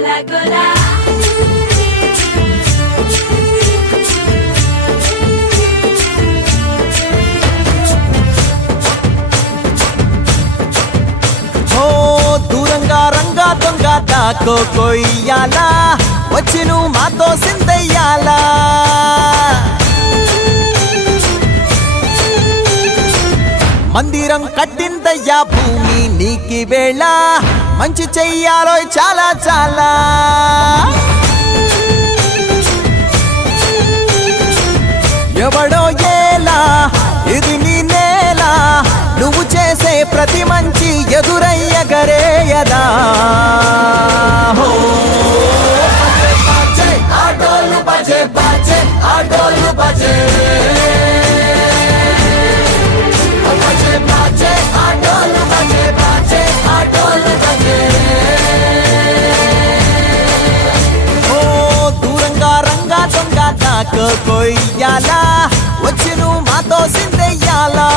గోలా గోలా దూరంగా రంగా దొంగ దాకో కొయ్యాలా వచ్చి నువ్వు మాతో సిందయ్యాలా మందిరం కట్టిందయ్యా భూమి నీకి వేళ మంచి చెయ్యాలో చాలా చాలా ఎవడో ఏలా ఇది నీ నేల నువ్వు చేసే ప్రతి మంచి ఎదురయ్యగరేయదా ఆటోలు బజే బజే ఆటోలు బజే బజే బజే ఆటోలు బజే బజే ఆటోలు బజే దూరంగా రంగా దొంగ నాకు కొయ్యాలా వచ్చి నువ్వు మాతో సిందెయ్యాలా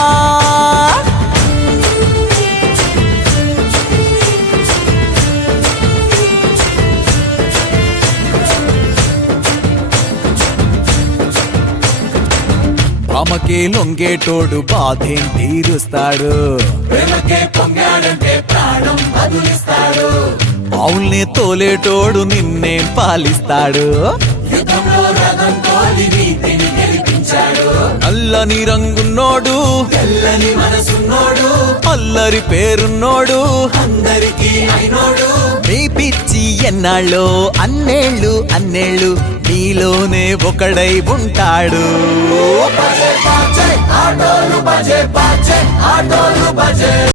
ప్రేమకే లొంగేటోడు బాధేం తీరుస్తాడు ప్రేమకే పొంగాడంటే ప్రాణం బదులిస్తాడు పావుల్ని తోలేటోడు నిన్నేం పాలిస్తాడు యుద్ధంలో రథం తోలి నీతిని గెలిపించాడు నల్లని రంగున్నోడు తెల్లని మనసున్నోడు అల్లరి పేరున్నోడు అందరికీ అయినోడు నీ పిచ్చి ఎన్నాళ్ళో అన్నేళ్ళు అన్నేళ్ళు నీలోనే ఒకడై ఉంటాడు బజే